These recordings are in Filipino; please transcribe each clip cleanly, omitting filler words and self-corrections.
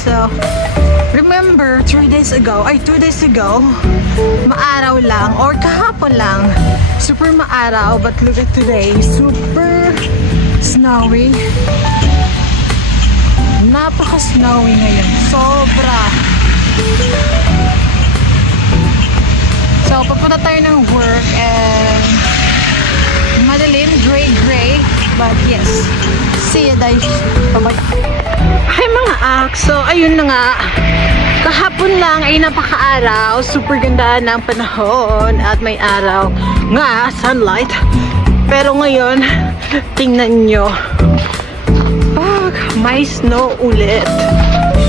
So, remember, 2 days ago, maaraw lang, or kahapon lang, super maaraw, but look at today, super snowy. Napaka-snowy ngayon. Sobra. So, papunta tayo ng work and madilim, gray. But yes, see you guys. Bye-bye. Hi mga Ax. So, ayun na nga. Kahapon lang ay napaka-araw. Super ganda ng panahon at may araw nga, sunlight. Pero ngayon, tingnan nyo. May snow ulit.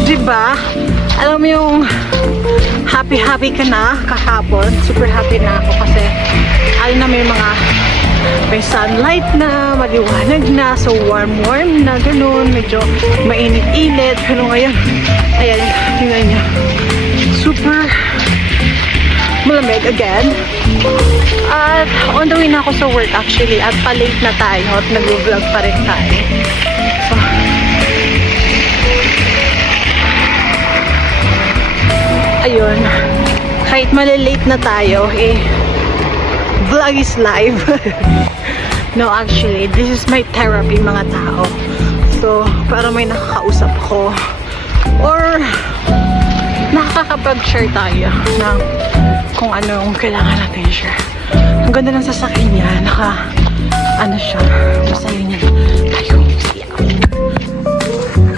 Diba? Alam mo yung happy ka na kahapon. Super happy na ako kasi ayun na may sunlight na, maliwanag na, so warm na, ganun. Medyo mainit-init. Pero ngayon, ayan, tingnan nyo. Super malamig again. At on the way na ako sa work actually. At pa-late na tayo at nag-vlog pa rin tayo. So, ayun, kahit malilate na tayo, vlog is live. No, actually, this is my therapy mga tao. So, para may nakakausap ko or nakakapag-share tayo ng kung ano yung kailangan natin i-share. Ang ganda ng sasakyan niya, ano siya, basta yun yan. Tayo,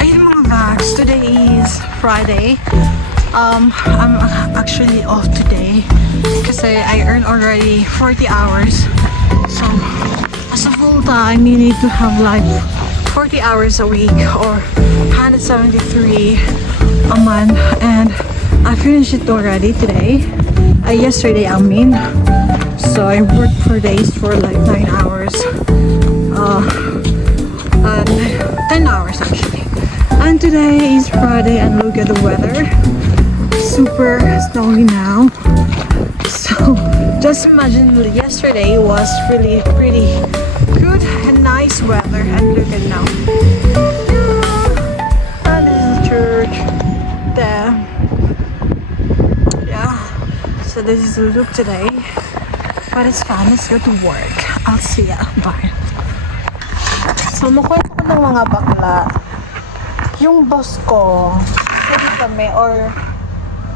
ayun mga bags, today is Friday. I'm actually off today kasi I earn already 40 hours. So, as a full time, you need to have like 40 hours a week or 173 a month. And I finished it already today. Yesterday, I mean. So, I worked 4 days for like 9 hours. And 10 hours actually. And today is Friday and look at the weather. Super snowy now. So just imagine yesterday was really pretty good and nice weather, and look at now. Yeah. And this is the church there. Yeah. So this is the look today. But it's fun. Let's go to work. I'll see ya. Bye. So makwento ko ng mga bakla. Yung boss ko,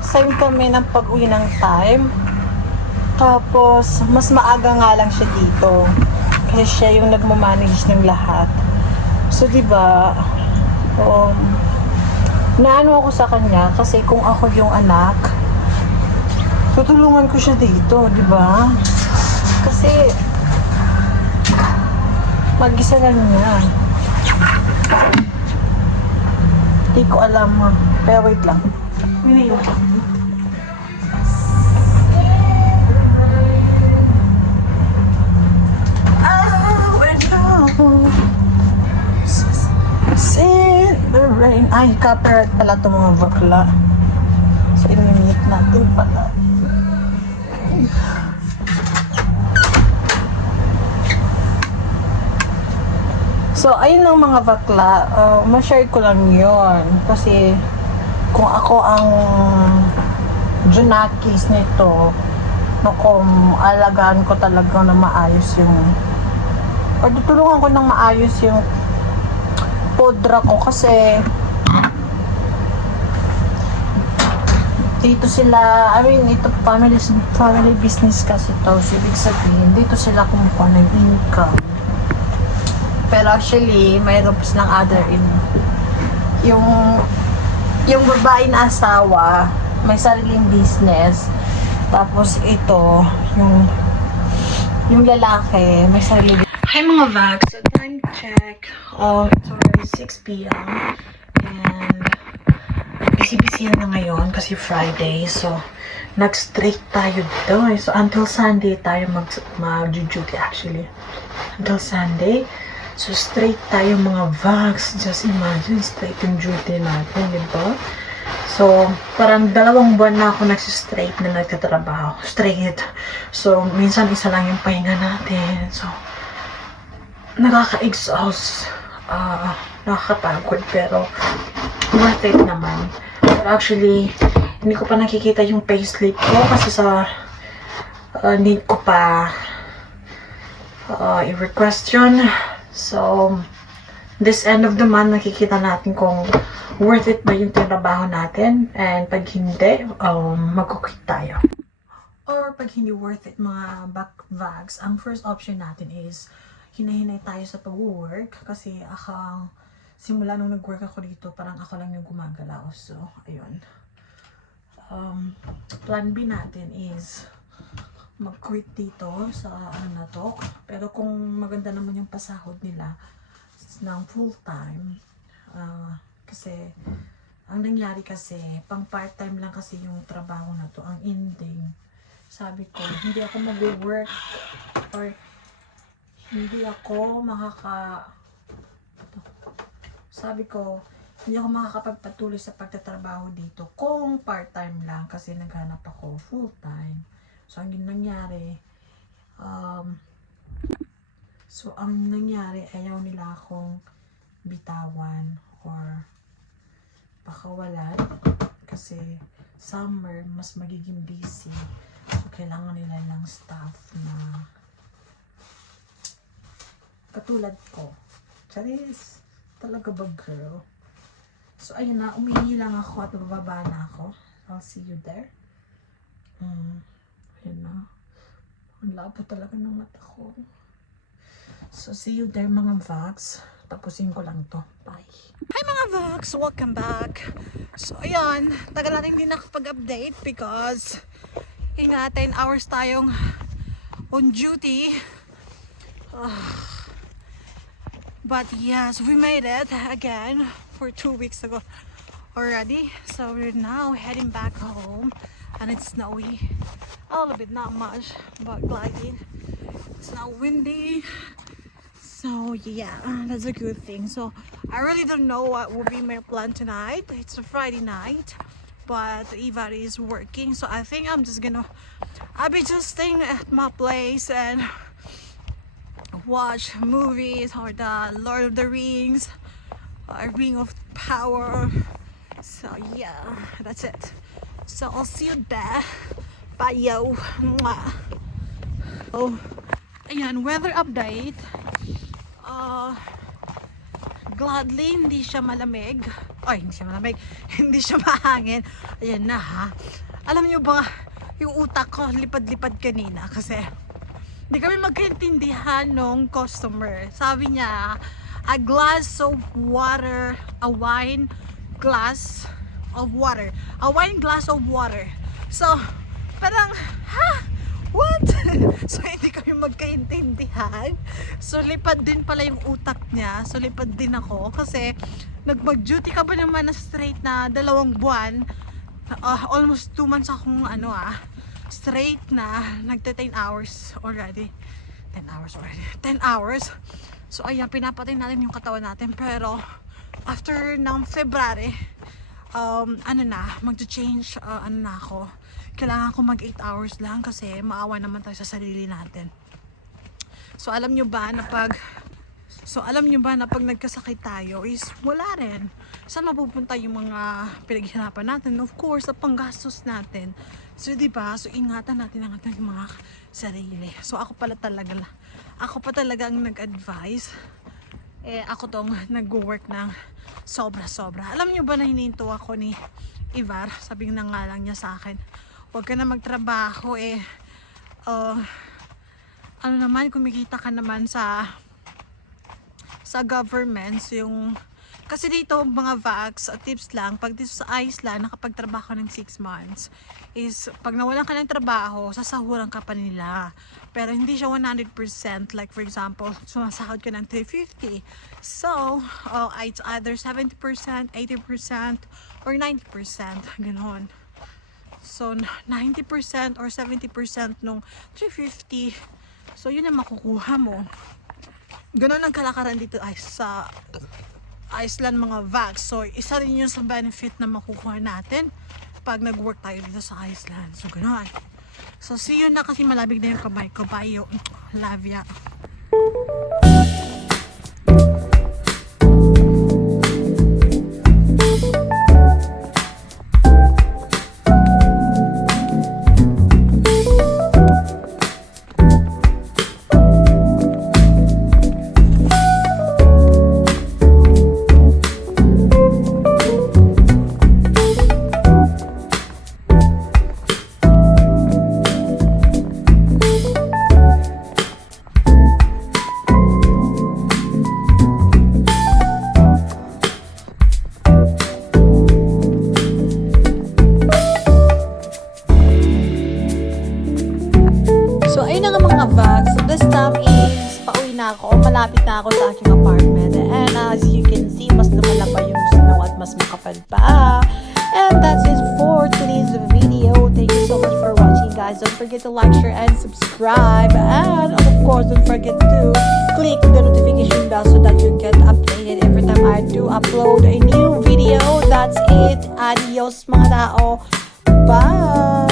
same kami ng pag-uwi ng time. Tapos, mas maaga nga lang siya dito. Kasi siya yung nagmamanage ng lahat. So, diba, naano ako sa kanya kasi kung ako yung anak, tutulungan ko siya dito, diba? Kasi, mag-isa lang niya. Hindi ko alam mo. Pero wait lang. Winiwan ko. See the rain. Ay, copyright pala itong mga bakla. So, i-mute natin pala. So, ayun lang mga bakla. Ma-share ko lang yun. Kasi, kung ako ang junakis nito, kung alagaan ko talaga na maayos yung tutulungan ko ng maayos yung podra ko kasi dito sila, ito family business kasi to, so ibig sabihin dito sila kumukuha ng income. Pero actually mayroon pa silang other yung babae na asawa may sariling business, tapos ito yung lalaki may sariling. Hi mga Vax, so time check, it's already 6 p.m. and busy na ngayon kasi Friday, so nag-straight tayo dito. So until Sunday tayo mag-duty actually. Until Sunday. So straight tayo mga Vax. Just imagine, straight yung duty natin, di ba? So parang 2 buwan na ako nagsistraight na nagtatrabaho. Straight. So minsan isa lang yung pahinga natin. So nakaka-exhaust. Nakakapagod pero worth it naman. Pero actually, hindi ko pa nakikita yung payslip ko kasi sa need ko pa i-request yun. So, this end of the month, nakikita natin kung worth it ba yung trabaho natin. And pag hindi, mag-quit tayo. Or pag hindi worth it mga backvags, ang first option natin is hinahinay tayo sa pag-work. Kasi simula nung nag-work ako dito, parang ako lang yung gumagalaw. So, ayun. Plan B natin is mag-quit dito sa ano na to. Pero kung maganda naman yung pasahod nila ng full-time, kasi ang nangyari kasi, pang part-time lang kasi yung trabaho na to. Ang ending, sabi ko, hindi ako mag-work or hindi ako makakapagpatuloy sa pagtatrabaho dito kung part-time lang kasi naghanap ako full-time. So, ang nangyari, ayaw nila akong bitawan or pakawalan kasi summer, mas magiging busy. So, kailangan nila ng staff na katulad ko. Charis, talaga ba girl? So, ayun na, umihi lang ako at bababa na ako. I'll see you there. Ayun na. Ang labo talaga ng mata ko. So, see you there mga vags. Tapusin ko lang to. Bye. Hi mga vags! Welcome back. So, ayan. Tagal natin hindi nakapag-update because yun nga, 10 hours tayong on duty. But yes, we made it again for 2 weeks ago already. So we're now heading back home and it's snowy. A little bit, not much, but gliding. It's not windy. So yeah, that's a good thing. So I really don't know what will be my plan tonight. It's a Friday night, but Eva is working, so I think I'll be just staying at my place and watch movies or the Lord of the Rings, Ring of Power. So yeah, that's it. So I'll see you there. Bye yo. Mwah. Oh, ayan, weather update. Gladly, hindi siya malamig. Ay, hindi siya malamig. Hindi siya mahangin. Ayan na ha. Alam niyo ba, yung utak ko lipad-lipad kanina kasi hindi kami magkaintindihan nung customer. Sabi niya, a glass of water, a wine glass of water. A wine glass of water. So, parang, ha? What? So, hindi kami magkaintindihan. So, lipad din pala yung utak niya. So, lipad din ako. Kasi, nag-duty ka ba naman na straight na 2 buwan? Almost 2 months akong straight na nagte 10 hours already. 10 hours. So, ayan, pinapatay natin yung katawan natin. Pero, after ng February, mag-change, ako. Kailangan ko mag 8 hours lang kasi maawa naman tayo sa sarili natin. So alam nyo ba na pag nagkasakit tayo is wala rin. Saan mapupunta yung mga pinaghirapan natin? Of course, sa panggastos natin. So diba? So ingatan natin ang ating mga sarili. So ako pa talaga ang nag-advise. Ako tong nag-work ng sobra-sobra. Alam nyo ba na hininto ako ni Ivar? Sabi na nga lang niya sa akin, huwag ka na magtrabaho kumikita ka naman sa governments yung kasi dito mga vax, tips lang, pag dito sa Iceland nakapagtrabaho ng 6 months is pag nawalan ka ng trabaho sasahuran ka pa nila, pero hindi siya 100%. Like for example, sumasahod ka ng 350, so it's either 70%, 80% or 90%, ganon. So, 90% or 70% nung 350. So, yun ang makukuha mo. Ganon ang kalakaran dito ay sa Iceland mga vax. So, isa rin yun sa benefit na makukuha natin pag nag-work tayo dito sa Iceland. So, ganon. So, see you na kasi malabig na yung kamay ko. Bye yo. Love ya. So, ayun na nga mga vlogs. So, this time is pauwi na ako. Malapit na ako sa aking apartment. And as you can see, mas lumala pa yung snow at mas makapal pa. And that's it for today's video. Thank you so much for watching, guys. Don't forget to like, share, and subscribe. And of course, don't forget to click the notification bell so that you get updated every time I do upload a new video. That's it. Adios mga tao. Bye!